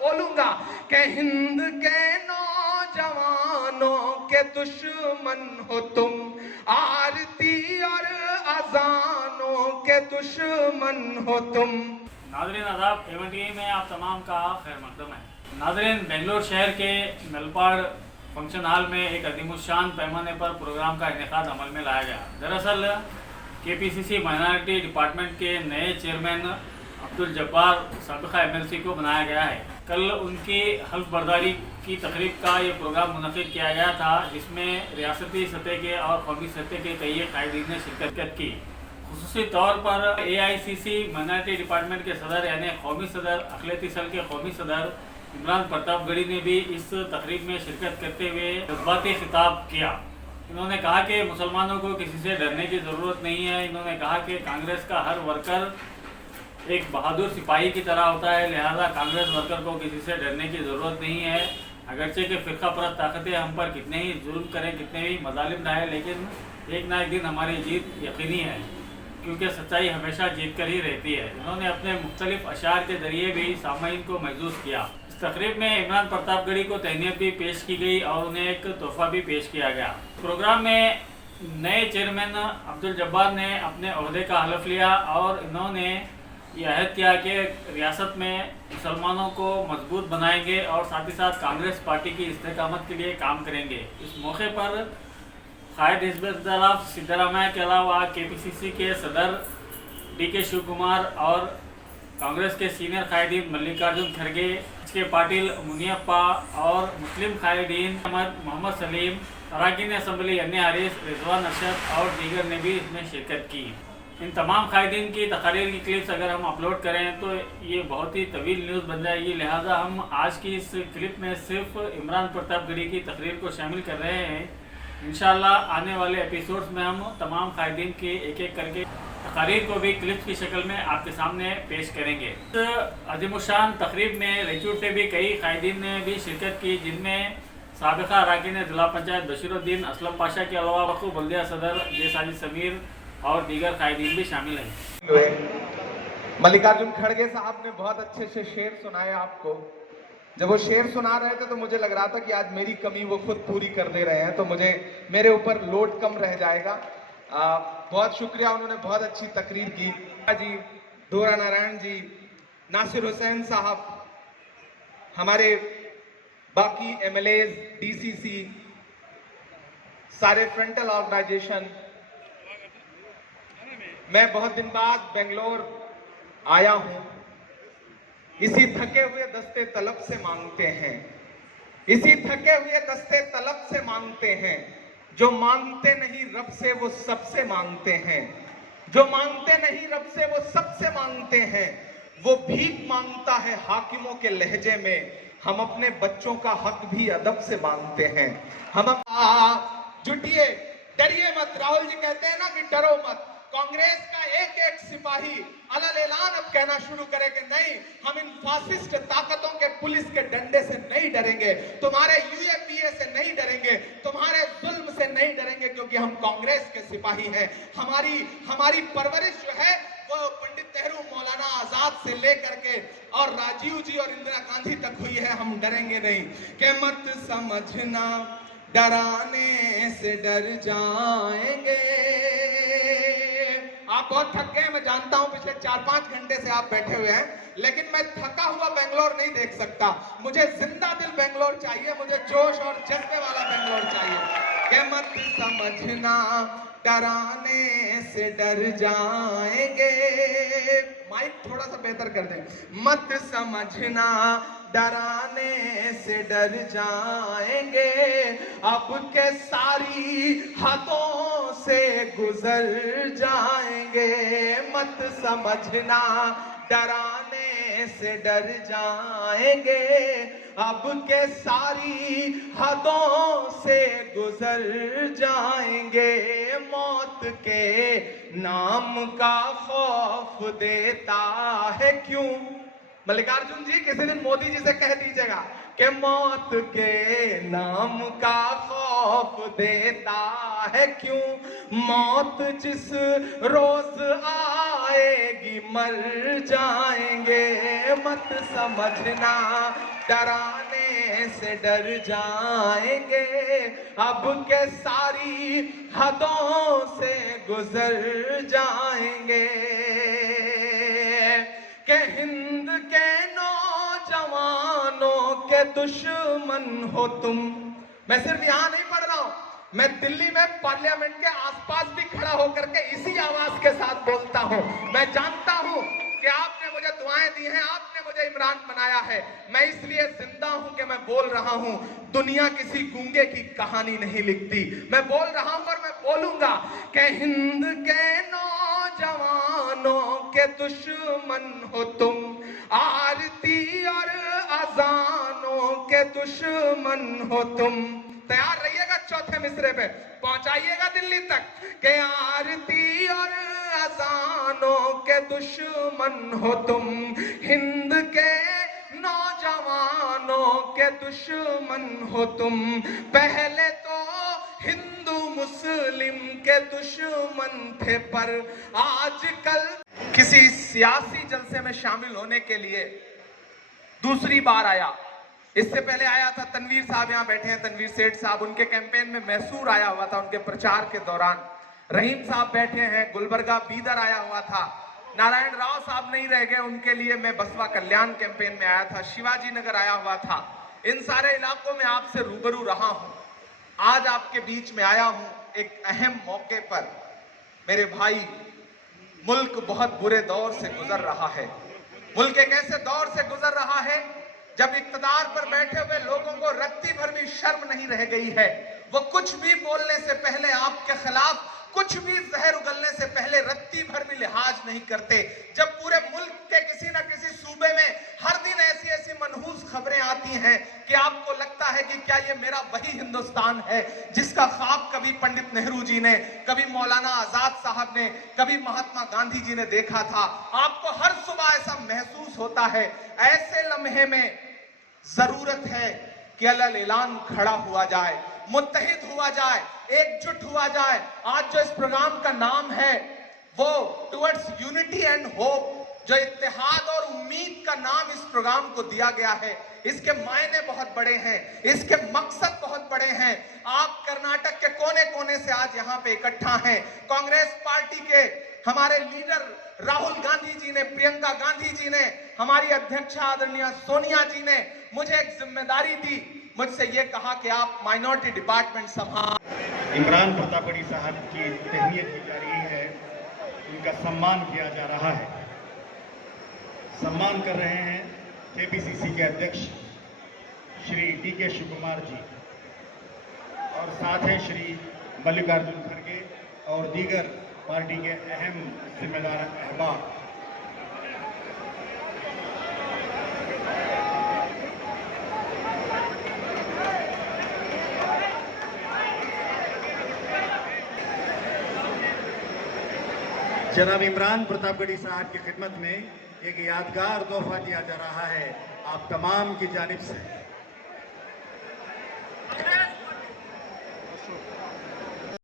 बोलूंगा कि हिंद के नौजवानों के दुश्मन हो तुम, आरती और अजानों के दुश्मन हो तुम। नादरीन आदाब, एवन टीवी में आप तमाम का खैर मकदम है। नादरीन, बेंगलोर शहर के मेलपाड़ फंक्शन हॉल में एक अजीमुशान पैमाने पर प्रोग्राम का इनेकाद अमल में लाया गया। दरअसल केपीसीसी माइनॉरिटी डिपार्टमेंट के नए चेयरमैन अब्दुल जब्बार साबिका एमएलसी को बनाया गया है। कल उनकी हल्फ बर्दारी की तकरीब का ये प्रोग्राम मुनक़िद किया गया था, जिसमें रियासती सतह के और कौमी सतह के कई कायदीन ने शिरकत की। खुसूसी तौर पर AICC माइनॉरिटी डिपार्टमेंट के सदर यानी कौमी सदर अखिलती सेल के कौमी सदर इमरान प्रतापगढ़ी ने भी इस तकरीब में शिरकत करते हुए जज्बाती खिताब किया। इन्होंने कहा कि मुसलमानों को किसी से डरने की ज़रूरत नहीं है। इन्होंने कहा कि कांग्रेस का हर वर्कर एक बहादुर सिपाही की तरह होता है, लिहाजा कांग्रेस वर्कर को किसी से डरने की ज़रूरत नहीं है। अगरचे कि फ़िरका परस्त ताकतें हम पर कितने ही जुल्म करें, कितने भी मजालिम ढाएं, लेकिन एक ना एक दिन हमारी जीत यकीनी है, क्योंकि सच्चाई हमेशा जीत कर ही रहती है। इन्होंने अपने मुख्तलिफ अशार के ज़रिए भी सामाईन को महसूस किया। इस तकरीब में इमरान प्रतापगढ़ी को तहनीत भी पेश की गई और उन्हें एक तोहफा भी पेश किया गया। प्रोग्राम में नए चेयरमैन अब्दुल जब्बार ने अपने ओहदे का हलफ लिया और इन्होंने यह अहद किया कि रियासत में मुसलमानों को मजबूत बनाएंगे और साथ ही साथ कांग्रेस पार्टी की इस्तेकामत के लिए काम करेंगे। इस मौके पर कायद हिज़्ब इख्तिलाफ सिद्धरामैया के अलावा KPCC के सदर DK शिव कुमार और कांग्रेस के सीनियर कायदीन मल्लिकार्जुन खड़गे, के पाटिल मुनियप्पा और मुस्लिम कायदीन मोहम्मद सलीम, अरकान असम्बली अन्य हारिस, रिजवान अरशद और दीगर ने भी इसमें शिरकत की। इन तमाम कायदीन की तकारीर की क्लिप्स अगर हम अपलोड करें तो ये बहुत ही तवील न्यूज़ बन जाएगी, लिहाजा हम आज की इस क्लिप में सिर्फ इमरान प्रतापगढ़ी की तकरीर को शामिल कर रहे हैं। इंशाअल्लाह आने वाले एपिसोड्स में हम तमाम कायदीन के एक एक करके तकारीर को भी क्लिप्स की शक्ल में आपके सामने पेश करेंगे। इस अजीमुशान तकरीब में रेचूर से भी कई कायदीन ने भी शिरकत की, जिनमें साबिका अरकान जिला पंचायत बशीरुद्दीन असलम पाशा के अलावा वक़्फ़ बल्दिया सदर साजिद समीर और दीगर कायदीन भी शामिल हैं। मल्लिकार्जुन खड़गे साहब ने बहुत अच्छे से शेर सुनाया आपको। जब वो शेर सुना रहे थे तो मुझे लग रहा था कि आज मेरी कमी वो खुद पूरी कर दे रहे हैं, तो मेरे ऊपर लोड कम रह जाएगा। बहुत शुक्रिया, उन्होंने बहुत अच्छी तकरीर की जी। डोरा नारायण जी, नासिर हुसैन साहब, हमारे बाकी MLAs, DCC, सारे फ्रंटल ऑर्गेनाइजेशन। मैं बहुत दिन बाद बेंगलोर आया हूं। इसी थके हुए दस्ते तलब से मांगते हैं, इसी थके हुए दस्ते तलब से मांगते हैं। जो मांगते नहीं रब से वो सबसे मांगते हैं, जो मांगते नहीं रब से वो सबसे मांगते हैं। वो भीख मांगता है हाकिमों के लहजे में, हम अपने बच्चों का हक भी अदब से मांगते हैं। हम जुटिए, डरिए मत। राहुल जी कहते हैं ना कि डरो मत। कांग्रेस का एक एक सिपाही अलग ऐलान अब कहना शुरू करे कि नहीं, हम इन फासिस्ट ताकतों के पुलिस के डंडे से नहीं डरेंगे, तुम्हारे UAPA से नहीं डरेंगे, तुम्हारे जुल्म से नहीं डरेंगे, क्योंकि हम कांग्रेस के सिपाही हैं। हमारी परवरिश जो है वो पंडित नेहरू, मौलाना आजाद से लेकर के और राजीव जी और इंदिरा गांधी तक हुई है। हम डरेंगे नहीं। कि मत समझना डराने से डर जाएंगे। आप बहुत थक गए, मैं जानता हूं, पिछले 4-5 घंटे से आप बैठे हुए हैं, लेकिन मैं थका हुआ बेंगलोर नहीं देख सकता। मुझे जिंदा दिल बेंगलोर चाहिए, मुझे जोश और जज्बे वाला बेंगलोर चाहिए। कि मत समझना डराने से डर जाएंगे। माइक थोड़ा सा बेहतर कर दें। मत समझना डराने से डर जाएंगे, अब के सारी हदों से गुजर जाएंगे। मत समझना डराने से डर जाएंगे, अब के सारी हदों से गुजर जाएंगे। मौत के नाम का खौफ देता है क्यों? मल्लिकार्जुन जी, किसी दिन मोदी जी से कह दीजिएगा कि मौत के नाम का खौफ देता है क्यों? मौत जिस रोज आ आएगी मर जाएंगे, मत समझना डराने से डर जाएंगे, अब के सारी हदों से गुजर जाएंगे। के हिंद के नौजवानों के दुश्मन हो तुम। मैं सिर्फ यहां नहीं पढ़ रहा हूं, मैं दिल्ली में पार्लियामेंट के आसपास भी खड़ा होकर के इसी आवाज के साथ बोलता हूं। मैं जानता हूं कि आपने मुझे दुआएं दी हैं, आपने मुझे इमरान बनाया है, मैं इसलिए जिंदा हूं कि मैं बोल रहा हूं। दुनिया किसी गूंगे की कहानी नहीं लिखती, मैं बोल रहा हूं और मैं बोलूंगा कि हिंद के नौजवानों के दुश्मन हो तुम, आरती और अजानों के दुश्मन हो तुम। तैयार रहिएगा चौथे मिसरे पे, पहुंचाइएगा दिल्ली तक के आरती और अजानों के दुश्मन हो तुम, हिंद के नौजवानों के दुश्मन हो तुम। पहले तो हिंदू मुस्लिम के दुश्मन थे, पर आजकल किसी सियासी जलसे में शामिल होने के लिए दूसरी बार आया। इससे पहले आया था तनवीर साहब, यहां बैठे हैं तनवीर सेठ साहब, उनके कैंपेन में मैसूर आया हुआ था उनके प्रचार के दौरान। रहीम साहब बैठे हैं, गुलबर्गा बीदर आया हुआ था। नारायण राव साहब नहीं रह गए, उनके लिए मैं बसवा कल्याण कैंपेन में आया था। शिवाजी नगर आया हुआ था। इन सारे इलाकों में आपसे रूबरू रहा हूं। आज आपके बीच में आया हूं एक अहम मौके पर। मेरे भाई, मुल्क बहुत बुरे दौर से गुजर रहा है। मुल्क एक ऐसे दौर से गुजर रहा है जब इक्तदार पर बैठे हुए लोगों को रत्ती भर भी शर्म नहीं रह गई है। वो कुछ भी बोलने से पहले आपके खिलाफ कुछ भी जहर उगलने से पहले रत्ती भर भी लिहाज नहीं करते। जब पूरे मुल्क के किसी न किसी सूबे में हर दिन ऐसी ऐसी मनहूस खबरें आती हैं कि आपको लगता है कि क्या ये मेरा वही हिंदुस्तान है जिसका ख्वाब कभी पंडित नेहरू जी ने, कभी मौलाना आजाद साहब ने, कभी महात्मा गांधी जी ने देखा था। आपको हर सुबह ऐसा महसूस होता है। ऐसे लम्हे में जरूरत है कि अल ऐलान खड़ा हुआ जाए, मुत्तहिद हुआ जाए, एकजुट हुआ जाए। आज जो इस प्रोग्राम का नाम है वो टुवर्ड्स यूनिटी एंड होप, जो इत्तेहाद और उम्मीद का नाम इस प्रोग्राम को दिया गया है, इसके मायने बहुत बड़े हैं, इसके मकसद बहुत बड़े हैं। आप कर्नाटक के कोने कोने से आज यहाँ पे इकट्ठा हैं। कांग्रेस पार्टी के हमारे लीडर राहुल गांधी जी ने, प्रियंका गांधी जी ने, हमारी अध्यक्षा आदरणीय सोनिया जी ने मुझे एक जिम्मेदारी दी। मुझसे ये कहा कि आप माइनॉरिटी डिपार्टमेंट संभाल। इमरान प्रतापगढ़ी साहब की तहनीत की जा रही है, उनका सम्मान किया जा रहा है। सम्मान कर रहे हैं केपीसीसी के अध्यक्ष श्री डी.के. शिव कुमार जी और साथ हैं श्री मल्लिकार्जुन खड़गे और दीगर पार्टी के अहम जिम्मेदार अहबाब। जनाब इमरान प्रतापगढ़ी साहब की खिदमत में एक यादगार तोहफा दिया जा रहा है आप तमाम की जानिब से।